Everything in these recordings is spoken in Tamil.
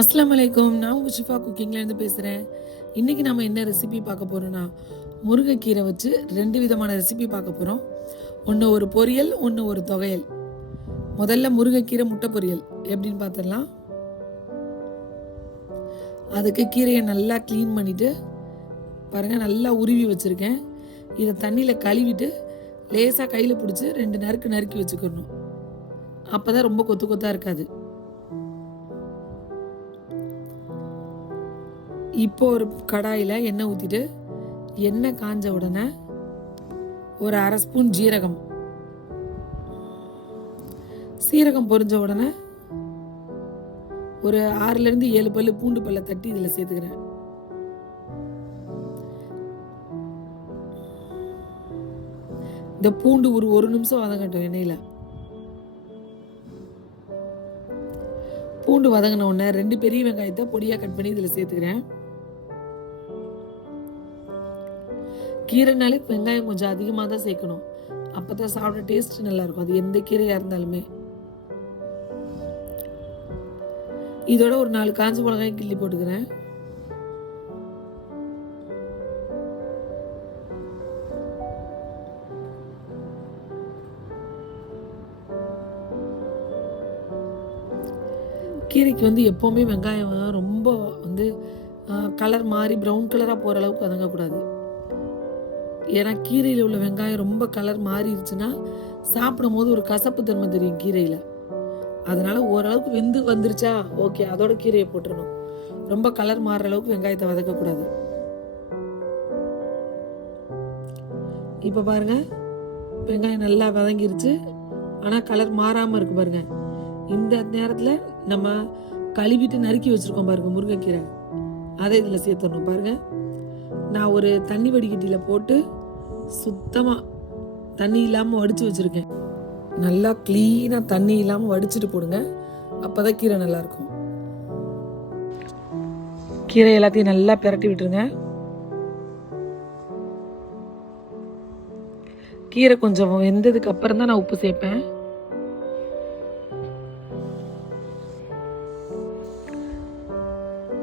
அஸ்ஸலாமு அலைக்கும். நான் உங்கள் ஷிஃபா குக்கிங்லேருந்து பேசுகிறேன். இன்றைக்கி நம்ம என்ன ரெசிபி பார்க்க போகிறோன்னா, முருங்கைக்கீரை வச்சு 2 விதமான ரெசிபி பார்க்க போகிறோம். ஒன்று ஒரு பொரியல், ஒன்று ஒரு தொகையல். முதல்ல முருங்கைக்கீரை முட்டை பொரியல் எப்படின்னு பார்த்துடலாம். அதுக்கு கீரையை நல்லா க்ளீன் பண்ணிவிட்டு பாருங்கள், நல்லா உருவி வச்சுருக்கேன். இதை தண்ணியில் கழுவிட்டு லேசாக கையில் பிடிச்சி 2 நறுக்கு நறுக்கி வச்சுக்கணும். அப்போ தான் ரொம்ப கொத்து கொத்தாக இருக்காது. இப்போ ஒரு கடாயில் எண்ணெய் ஊற்றிட்டு எண்ணெய் காஞ்ச உடனே ஒரு 1/2 ஸ்பூன் சீரகம் பொரிஞ்ச உடனே ஒரு 6லேருந்து 7 பல்லு பூண்டு பல்ல தட்டி இதில் சேர்த்துக்கிறேன். இந்த பூண்டு ஒரு நிமிஷம் வதங்கட்டும் எண்ணெயில். பூண்டு வதங்கின உடனே 2 பெரிய வெங்காயத்தை பொடியாக கட் பண்ணி இதில் சேர்த்துக்கிறேன். கீரைனாலே வெங்காயம் கொஞ்சம் அதிகமாக தான் சேர்க்கணும். அப்போ தான் சாப்பிட டேஸ்ட் நல்லாயிருக்கும். அது எந்த கீரையாக இருந்தாலுமே. இதோட ஒரு 4 காஞ்ச மிளகாயும் கிள்ளி போட்டுக்கிறேன். கீரைக்கு எப்போவுமே வெங்காயம் ரொம்ப கலர் மாறி ப்ரௌன் கலராக போகிற அளவுக்கு வதங்கக்கூடாது. ஏன்னா கீரையில் உள்ள வெங்காயம் ரொம்ப கலர் மாறிடுச்சுன்னா சாப்பிடும் போது ஒரு கசப்பு தன்மை தெரியும் கீரையில். அதனால் ஓரளவுக்கு வெந்து வந்துருச்சா ஓகே, அதோட கீரையை போட்டுடணும். ரொம்ப கலர் மாறுற அளவுக்கு வெங்காயத்தை வதக்கக்கூடாது. இப்போ பாருங்கள், வெங்காயம் நல்லா வதங்கிருச்சு. ஆனால் கலர் மாறாமல் இருக்கு பாருங்க. இந்த நேரத்தில் நம்ம கழுவிட்டு நறுக்கி வச்சுருக்கோம் பாருங்கள் முருங்கைக்கீரை, அதை இதில் சேர்த்துடணும். பாருங்கள், நான் ஒரு தண்ணி வடிகட்டியில் போட்டு சுத்தமாக தண்ணி இல்லாமல் வடித்து வச்சுருக்கேன். நல்லா க்ளீனாக தண்ணி இல்லாமல் வடிச்சிட்டு போடுங்க. அப்போ தான் கீரை நல்லாயிருக்கும். கீரை எல்லாத்தையும் நல்லா பிரட்டி விட்டுருங்க. கீரை கொஞ்சம் வெந்ததுக்கு அப்புறம் தான் நான் உப்பு சேர்ப்பேன்.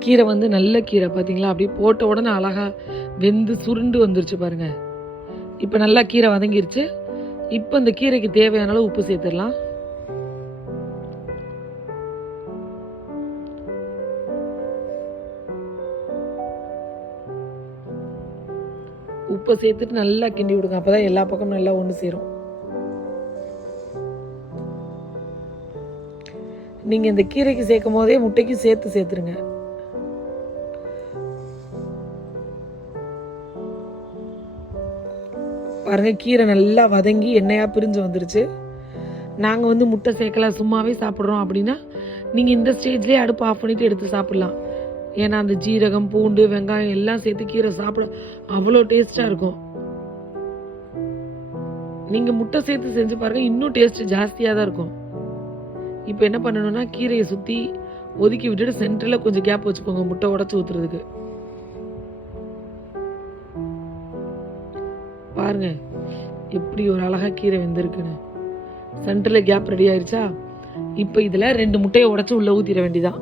கீரை நல்ல கீரை பார்த்தீங்களா, அப்படியே போட்ட உடனே அழகாக வெந்து சுருண்டு வந்துருச்சு பாருங்க. இப்போ நல்லா கீரை வதங்கிருச்சு. இப்போ இந்த கீரைக்கு தேவையான அளவு உப்பு சேர்த்துடலாம். உப்பை சேர்த்துட்டு நல்லா கிண்டி விடுங்க. அப்போதான் எல்லா பக்கமும் நல்லா ஒன்று சேரும். நீங்கள் இந்த கீரைக்கு சேர்க்கும் போதே முட்டைக்கு சேர்த்துருங்க. பாருங்க, கீரை நல்லா வதங்கி எண்ணெயாக பிரிஞ்சு வந்துருச்சு. நாங்கள் முட்டை சேர்க்கலாம், சும்மாவே சாப்பிட்றோம் அப்படின்னா நீங்கள் இந்த ஸ்டேஜ்லேயே அடுப்பு ஆஃப் பண்ணிவிட்டு எடுத்து சாப்பிட்லாம். ஏன்னா அந்த ஜீரகம், பூண்டு, வெங்காயம் எல்லாம் சேர்த்து கீரை சாப்பிட அவ்வளோ டேஸ்ட்டாக இருக்கும். நீங்கள் முட்டை சேர்த்து செஞ்சு பாருங்கள், இன்னும் டேஸ்ட்டு ஜாஸ்தியாக தான் இருக்கும். இப்போ என்ன பண்ணணும்னா, கீரையை சுற்றி ஒதுக்கி விட்டுட்டு சென்டரில் கொஞ்சம் கேப் வச்சுக்கோங்க முட்டை உடச்சி ஊற்றுறதுக்கு. பாருங்க எப்படி ஒரு அழகா கீரை வெந்திருக்குன்னு. சென்டரில் கேப் ரெடி ஆயிடுச்சா? இப்போ இதில் 2 முட்டையை உடச்சி உள்ள ஊற்றிட வேண்டியதான்.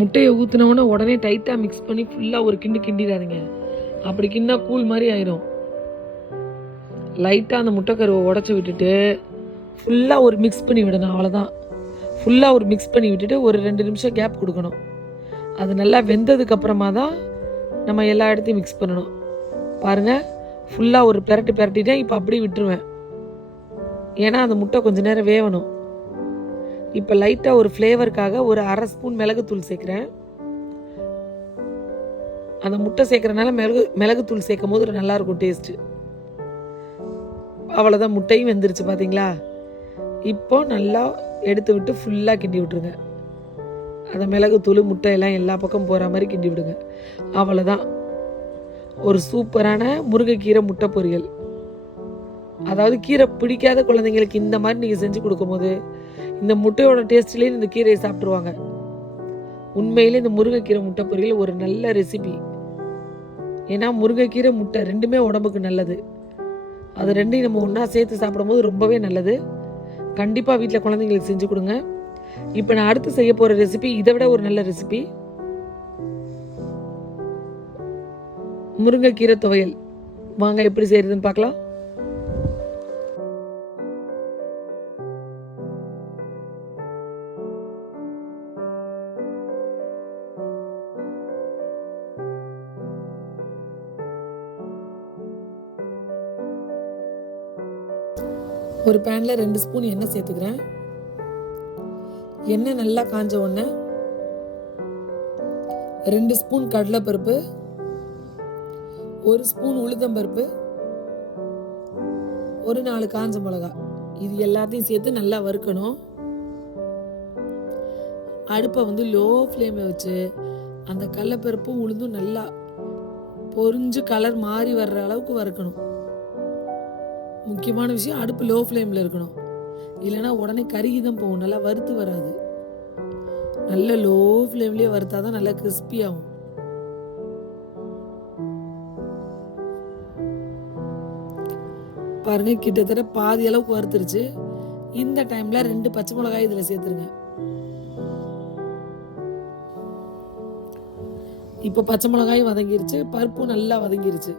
முட்டையை ஊற்றினோடனே உடனே டைட்டாக மிக்ஸ் பண்ணி ஃபுல்லாக ஒரு கிண்டிடாதீங்க. அப்படி கிண்டா கூழ் மாதிரி ஆயிரும். லைட்டாக அந்த முட்டைக்கருவை உடச்சி விட்டுட்டு ஃபுல்லாக ஒரு மிக்ஸ் பண்ணி விடணும். அவ்வளோதான். ஃபுல்லாக ஒரு மிக்ஸ் பண்ணி விட்டுட்டு ஒரு 2 நிமிஷம் கேப் கொடுக்கணும். அது நல்லா வெந்ததுக்கு அப்புறமா தான் நம்ம எல்லா இடத்தையும் மிக்ஸ் பண்ணணும். பாருங்கள், ஃபுல்லாக ஒரு பிரட்டிட்டேன். இப்போ அப்படியே விட்டுருவேன். ஏன்னா அந்த முட்டை கொஞ்சம் நேரம் வேகணும். இப்போ லைட்டாக ஒரு ஃப்ளேவருக்காக ஒரு 1/2 ஸ்பூன் மிளகுத்தூள் சேர்க்குறேன். அந்த முட்டை சேர்க்குறதுனால மிளகுத்தூள் சேர்க்கும் போது நல்லாயிருக்கும் டேஸ்ட்டு. அவ்வளோதான், முட்டையும் வெந்துருச்சு பார்த்தீங்களா. இப்போ நல்லா எடுத்து விட்டு ஃபுல்லாக கிண்டி விட்டுருங்க. அந்த மிளகுத்தூள், முட்டையெல்லாம் எல்லா பக்கம் போகிற மாதிரி கிண்டி விடுங்க. அவ்வளோதான், ஒரு சூப்பரான முருங்கைக்கீரை முட்டை பொரியல். அதாவது கீரை பிடிக்காத குழந்தைங்களுக்கு இந்த மாதிரி நீங்கள் செஞ்சு கொடுக்கும்போது இந்த முட்டையோட டேஸ்ட்லேயே இந்த கீரையை சாப்பிட்ருவாங்க. உண்மையிலே இந்த முருங்கைக்கீரை முட்டை பொரியல் ஒரு நல்ல ரெசிபி. ஏன்னா முருங்கைக்கீரை, முட்டை 2மே உடம்புக்கு நல்லது. அது ரெண்டையும் நம்ம ஒன்றா சேர்த்து சாப்பிடும்போது ரொம்பவே நல்லது. கண்டிப்பாக வீட்டில் குழந்தைங்களுக்கு செஞ்சு கொடுங்க. இப்போ நான் அடுத்து செய்ய போகிற ரெசிபி இதை விட ஒரு நல்ல ரெசிபி. முருங்கைக்கீரை துவையல். வாங்க எப்படி செய்யறதுன்னு பார்க்கலாம். ஒரு பேனில் 2 ஸ்பூன் எண்ணெய் சேர்த்துக்கிறேன். எண்ணெய் நல்லா காஞ்ச உடனே 2 ஸ்பூன் கடலைப்பருப்பு, 1 ஸ்பூன் உளுத்தம்பருப்பு, ஒரு 4 காஞ்ச மிளகாய், இது எல்லாத்தையும் சேர்த்து நல்லா வறுக்கணும். அடுப்பை லோ ஃப்ளேமில் வச்சு அந்த கடலைப்பருப்பும் உளுந்தும் நல்லா பொரிஞ்சு கலர் மாறி வர்ற அளவுக்கு வறுக்கணும். முக்கியமான விஷயம், அடுப்பு லோ ஃப்ளேமில் இருக்கணும். இல்லைன்னா உடனே கருகி தான் போகும், நல்லா வறுத்து வராது. நல்ல லோ ஃப்ளேம்லேயே வறுத்தா தான் நல்லா கிறிஸ்பி ஆகும். பாருங்க, கிட்டத்தட்ட பாதி அளவுக்கு வறுத்துருச்சு. இந்த டைம்ல 2 பச்சை மிளகாய் இதில் சேர்த்துருங்க. இப்போ பச்சை மிளகாயும் வதங்கிருச்சு, பருப்பும் நல்லா வதங்கிருச்சு.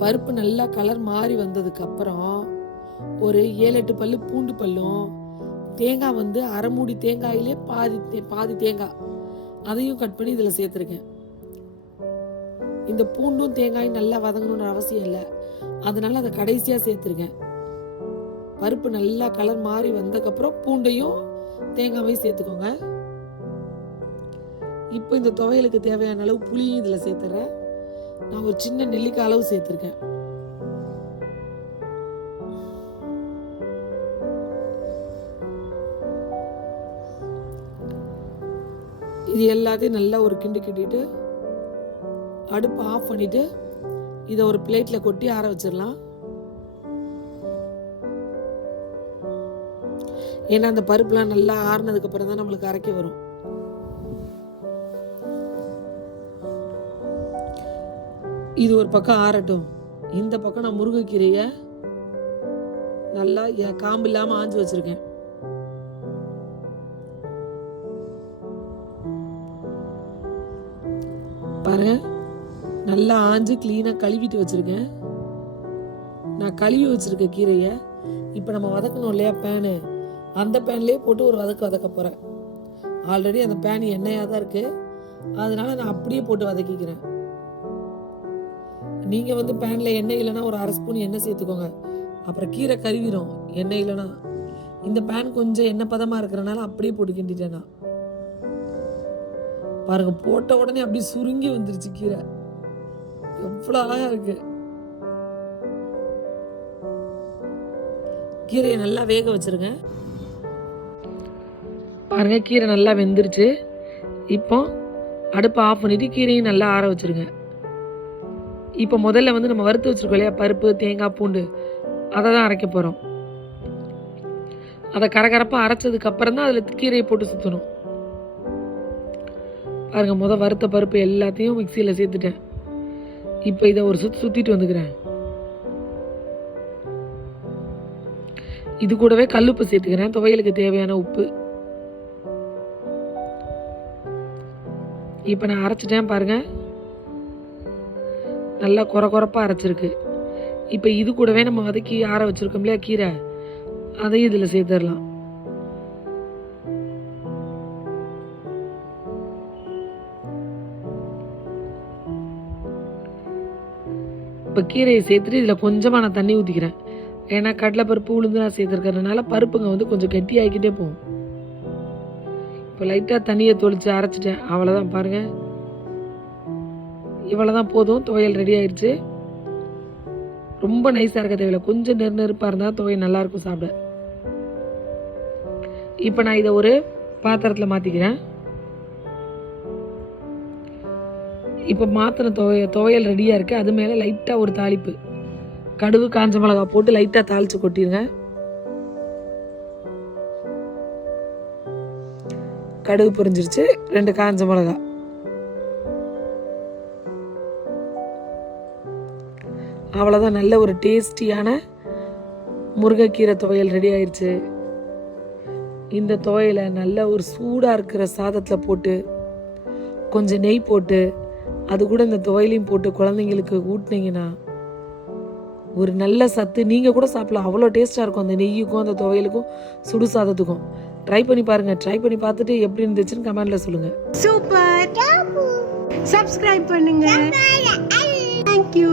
பருப்பு நல்லா கலர் மாறி வந்ததுக்கு அப்புறம் ஒரு 7-8 பல்லு பூண்டு பல்லும், தேங்காய் அரை மூடி தேங்காயிலே பாதி தேங்காய் அதையும் கட் பண்ணி இதில் சேர்த்துருக்கேன். இந்த பூண்டும் தேங்காயும் நல்லா வதங்கணுன்ற அவசியம் இல்லை, அதனால அதை கடைசியாக சேர்த்துருக்கேன். பருப்பு நல்லா கலர் மாறி வந்ததுக்கப்புறம் பூண்டையும் தேங்காவையும் சேர்த்துக்கோங்க. இப்போ இந்த துவையலுக்கு தேவையான அளவு புளியும் இதில் சேர்த்துறேன். நான் ஒரு சின்ன நெல்லிக்காய் அளவு சேர்த்துருக்கேன். இது எல்லாத்தையும் நல்லா ஒரு கிண்டு கிண்டிட்டு அடுப்பு ஆஃப் பண்ணிட்டு இதை ஒரு பிளேட்ல கொட்டி ஆற வச்சிடலாம். ஏன்னா அந்த பருப்புலாம் நல்லா ஆறுனதுக்கு அப்புறம் தான் நம்மளுக்கு அரைக்க வரும். இது ஒரு பக்கம் ஆறட்டும். இந்த பக்கம் நான் முருங்கைக்கீரையை நல்லா காம்பு இல்லாமல் ஆஞ்சு வச்சிருக்கேன். பாருங்க, நல்லா ஆஞ்சு கிளீனாக கழுவிட்டு வச்சிருக்கேன். நான் கழுவி வச்சிருக்க கீரையை இப்போ நம்ம வதக்கணும் இல்லையா பேனு, அந்த பேன்லேயே போட்டு ஒரு வதக்க போகிறேன். ஆல்ரெடி அந்த பேன் எண்ணெயாக தான் இருக்குது, அதனால நான் அப்படியே போட்டு வதக்கிக்கிறேன். நீங்கள் பேனில் எண்ணெய் இல்லைன்னா ஒரு அரை ஸ்பூன் எண்ணெய் சேர்த்துக்கோங்க. அப்புறம் கீரை கருவிடும் எண்ணெய் இல்லைன்னா. இந்த பேன் கொஞ்சம் எண்ணெய் பதமாக இருக்கிறனால அப்படியே போட்டு கிண்டிட்டேன்னா. பாருங்க, போட்ட உடனே அப்படியே சுருங்கி வந்துருச்சு கீரை. எவ்வளோ அழகா இருக்கு. கீரையை நல்லா வேக வச்சிருங்க. பாருங்க, கீரை நல்லா வெந்துருச்சு. இப்போ அடுப்பை ஆஃப் பண்ணிட்டு கீரையும் நல்லா ஆற வச்சிருங்க. இப்போ முதல்ல நம்ம வறுத்து வச்சிருக்கோம் இல்லையா பருப்பு, தேங்காய், பூண்டு, அதை தான் அரைக்க போகிறோம். அதை கரகரப்பாக அரைச்சதுக்கு அப்புறம் தான் அதில் கீரையை போட்டு சுற்றணும். பாருங்க, வறுத்த பருப்பு எல்லாத்தையும் மிக்சியில் சேர்த்துட்டேன். இப்போ இதை ஒரு சுற்றிட்டு வந்துக்கிறேன். இது கூடவே கல்லுப்பு சேர்த்துக்கிறேன், துவையலுக்கு தேவையான உப்பு. இப்போ நான் அரைச்சிட்டேன் பாருங்க, நல்லா கொரப்பாக அரைச்சிருக்கு. இப்போ இது கூடவே நம்ம வதக்கி ஆற வச்சிருக்கோம் இல்லையா கீரை, அதையும் இதில் சேர்த்துடலாம். இப்போ கீரையை சேர்த்துட்டு இதில் கொஞ்சமாக நான் தண்ணி ஊற்றிக்கிறேன். ஏன்னா கடலைப்பருப்பு உளுந்து நான் சேர்த்துருக்கறதுனால பருப்புங்க கொஞ்சம் கெட்டி ஆகிக்கிட்டே போகும். இப்போ லைட்டாக தண்ணியை தொளிச்சு அரைச்சிட்டேன். அவ்வளோதான், பாருங்கள், இவ்வளோதான் போதும். துவையல் ரெடி ஆயிடுச்சு. ரொம்ப நைஸாக இருக்க தேவையில்லை, கொஞ்சம் நெருப்பாக இருந்தால் துவையல் நல்லாயிருக்கும் சாப்பிட. இப்போ நான் இதை ஒரு பாத்திரத்தில் மாற்றிக்கிறேன். இப்போ மாத்தின துவையல் ரெடியாக இருக்குது. அது மேலே லைட்டாக ஒரு தாளிப்பு, கடுகு, காஞ்ச மிளகாய் போட்டு லைட்டாக தாளித்து கொட்டிடுங்க. கடுகு பொரிஞ்சிருச்சு, 2 காஞ்ச மிளகாய். அவ்வளோதான், நல்ல ஒரு டேஸ்டியான முருங்கைக்கீரை துவையல் ரெடி ஆயிடுச்சு. இந்த துவையலை நல்ல ஒரு சூடாக இருக்கிற சாதத்தில் போட்டு கொஞ்சம் நெய் போட்டு அது கூட இந்த துவையலையும் போட்டு குழந்தைங்களுக்கு ஊட்டினீங்கன்னா ஒரு நல்ல சத்து. நீங்கள் கூட சாப்பிடலாம், அவ்வளோ டேஸ்ட்டாக இருக்கும் அந்த நெய்யுக்கும் அந்த துவையலுக்கும் சுடு சாதத்துக்கும். ட்ரை பண்ணி பாருங்கள். ட்ரை பண்ணி பார்த்துட்டு எப்படி இருந்துச்சுன்னு கமெண்ட்டில் சொல்லுங்கள். சூப்பர். சப்ஸ்கிரைப் பண்ணுங்க. தேங்க்யூ.